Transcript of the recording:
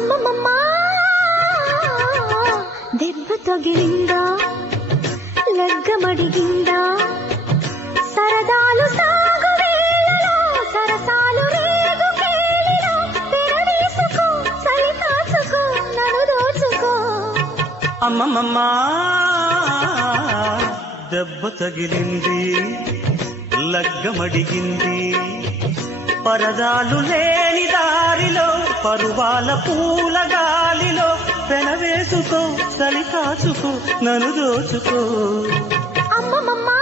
అమ్మమ్మమ్మా దెబ్బ తగిలిందా లగ్గమడిగిందా సరదాలు సాగు వేళలో సరసాలు రేగు కేళిలో తెరవేసుకో చలి కాచుకో నన్ను దోచుకో అమ్మమ్మమ్మా దెబ్బ తగిలింది లగ్గమడిగింది పరదాలు లేని దారిలో పరువాల పూల గాలిలో పెనవేసుకో చలి కాచుకో నన్ను దోచుకో అమ్మమ్మమ్మా